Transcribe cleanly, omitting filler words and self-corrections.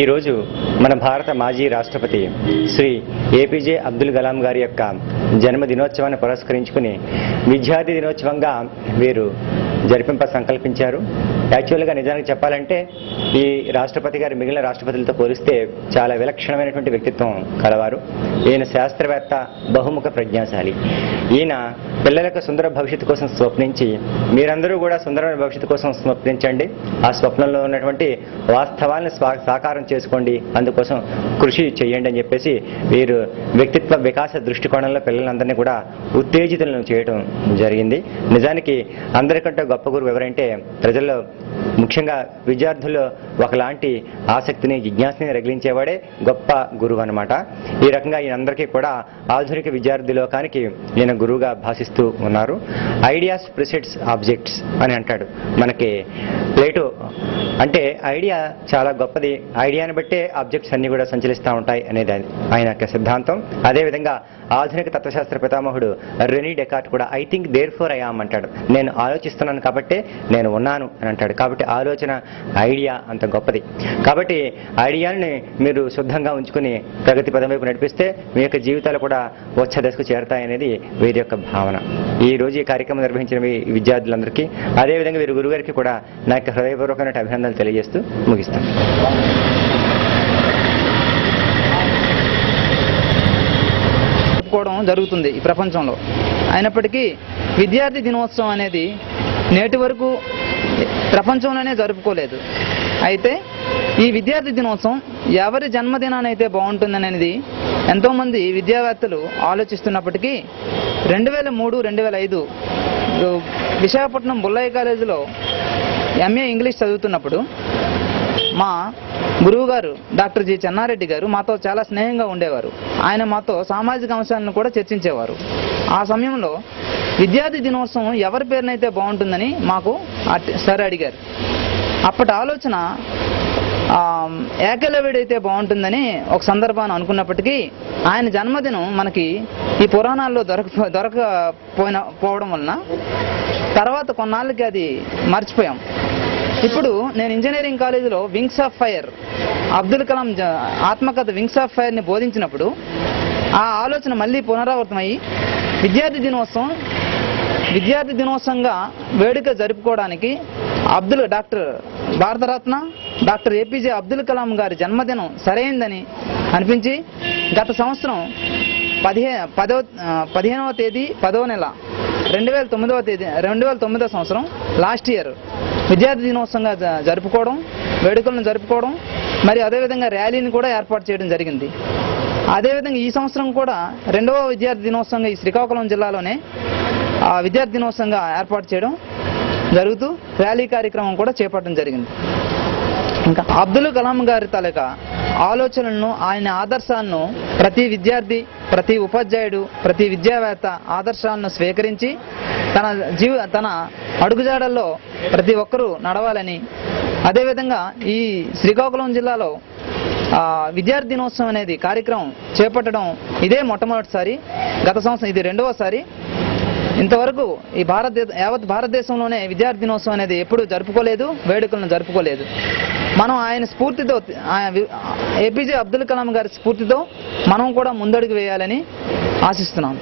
ఈరోజు మన భారత మాజీ రాష్ట్రపతి శ్రీ ఏపీజే అబ్దుల్ కలాం గారి యొక్క జన్మదినోత్సవాన్ని పురస్కరించుకుని విద్యార్థి దినోత్సవంగా వీరు జరిపింప సంకల్పించారు. యాక్చువల్గా నిజానికి చెప్పాలంటే ఈ రాష్ట్రపతి గారు మిగిలిన రాష్ట్రపతులతో పోలిస్తే చాలా విలక్షణమైనటువంటి వ్యక్తిత్వం కలవారు. ఈయన శాస్త్రవేత్త, బహుముఖ ప్రజ్ఞాశాలి. ఈయన పిల్లలకు సుందర భవిష్యత్తు కోసం స్వప్నించి, మీరందరూ కూడా సుందరమైన భవిష్యత్తు కోసం స్వప్నించండి, ఆ స్వప్నంలో ఉన్నటువంటి వాస్తవాలను సాకారం చేసుకోండి, అందుకోసం కృషి చేయండి అని చెప్పేసి వీరు వ్యక్తిత్వ వికాస దృష్టికోణంలో పిల్లలందరినీ కూడా ఉత్తేజితులను చేయడం జరిగింది. నిజానికి అందరికంటే గొప్ప గురువు ఎవరంటే ప్రజల్లో, ముఖ్యంగా విద్యార్థుల్లో ఒకలాంటి ఆసక్తిని, జిజ్ఞాసని రగిలించేవాడే గొప్ప గురువు అన్నమాట. ఈ రకంగా ఈయనందరికీ కూడా ఆధునిక విద్యార్థి లోకానికి ఈయన గురువుగా భాషిస్తూ ఉన్నారు. ఐడియాస్ ప్రిసెట్స్ ఆబ్జెక్ట్స్ అని అంటాడు మనకి ప్లేటో. అంటే ఐడియా చాలా గొప్పది, ఐడియాని బట్టే ఆబ్జెక్ట్స్ అన్ని కూడా సంచలిస్తూ ఉంటాయి అనేది ఆయన యొక్క సిద్ధాంతం. అదేవిధంగా ఆధునిక తత్వశాస్త్ర పితామహుడు రెనీ డెకార్ట్ కూడా I think therefore I am అంటాడు. నేను ఆలోచిస్తున్నాను కాబట్టే నేను ఉన్నాను అని అంటాడు. కాబట్టి ఆలోచన, ఐడియా అంత గొప్పది. కాబట్టి ఐడియాని మీరు శుద్ధంగా ఉంచుకుని ప్రగతి పదం వైపు నడిపిస్తే మీ యొక్క జీవితాలు కూడా వచ్చే దశకు చేరతాయనేది వీరి యొక్క భావన. ఈ రోజు ఈ కార్యక్రమం నిర్వహించిన విద్యార్థులందరికీ, అదేవిధంగా వీరి గురుగారికి కూడా నా యొక్క హృదయపూర్వకమైన అభినందనలు తెలియజేస్తూ ముగిస్తాను. జరుగుతుంది ఈ ప్రపంచంలో. అయినప్పటికీ విద్యార్థి దినోత్సవం అనేది నేటి వరకు ప్రపంచంలోనే జరుపుకోలేదు. అయితే ఈ విద్యార్థి దినోత్సవం ఎవరి జన్మదినాన్ని అయితే బాగుంటుందనేది ఎంతోమంది విద్యావేత్తలు ఆలోచిస్తున్నప్పటికీ 2003-2005 విశాఖపట్నం బుల్లయ్య కాలేజీలో ఎంఏ ఇంగ్లీష్ చదువుతున్నప్పుడు మా గురువు గారు డాక్టర్ జి చెన్నారెడ్డి గారు మాతో చాలా స్నేహంగా ఉండేవారు. ఆయన మాతో సామాజిక అంశాలను కూడా చర్చించేవారు. ఆ సమయంలో విద్యార్థి దినోత్సవం ఎవరి పేరునైతే బాగుంటుందని మాకు సార్ అడిగారు. అప్పటి ఆలోచన ఏకలవ్యుడైతే బాగుంటుందని ఒక సందర్భాన్ని అనుకున్నప్పటికీ ఆయన జన్మదినం మనకి ఈ పురాణాల్లో పోవడం వలన తర్వాత కొన్నాళ్ళకి అది మర్చిపోయాం. ఇప్పుడు నేను ఇంజనీరింగ్ కాలేజీలో wings of fire, Abdul Kalam ఆత్మకథ వింగ్స్ ఆఫ్ ఫైర్ని బోధించినప్పుడు ఆ ఆలోచన మళ్ళీ పునరావృతమయ్యి విద్యార్థి దినోత్సవంగా వేడుక జరుపుకోవడానికి doctor Bharat Ratna doctor APJ Abdul Kalam గారి జన్మదినం సరైందని అనిపించి గత సంవత్సరం 15వ తేదీ 10వ నెల 2009 సంవత్సరం లాస్ట్ ఇయర్ విద్యార్థి దినోత్సవంగా జరుపుకోవడం, వేడుకలను జరుపుకోవడం, మరి అదేవిధంగా ర్యాలీని కూడా ఏర్పాటు చేయడం జరిగింది. అదేవిధంగా ఈ సంవత్సరం కూడా 2వ విద్యార్థి దినోత్సవంగా ఈ శ్రీకాకుళం జిల్లాలోనే విద్యార్థి దినోత్సవంగా ఏర్పాటు చేయడం జరుగుతూ ర్యాలీ కార్యక్రమం కూడా చేపట్టడం జరిగింది. ఇంకా అబ్దుల్ కలాం గారి తాలూకా ఆలోచనలను, ఆయన ఆదర్శాలను ప్రతి విద్యార్థి, ప్రతి ఉపాధ్యాయుడు, ప్రతి విద్యావేత్త ఆదర్శాలను స్వీకరించి తన అడుగుజాడల్లో ప్రతి ఒక్కరూ నడవాలని, అదేవిధంగా ఈ శ్రీకాకుళం జిల్లాలో విద్యార్థి దినోత్సవం అనేది కార్యక్రమం చేపట్టడం ఇదే మొట్టమొదటిసారి. గత సంవత్సరం ఇది 2వసారి. ఇంతవరకు ఈ యావత్ భారతదేశంలోనే విద్యార్థి దినోత్సవం అనేది ఎప్పుడూ జరుపుకోలేదు, వేడుకలను జరుపుకోలేదు. మనం ఆయన స్ఫూర్తితో, ఏపీజే అబ్దుల్ కలాం గారి స్ఫూర్తితో మనం కూడా ముందడుగు వేయాలని ఆశిస్తున్నాం.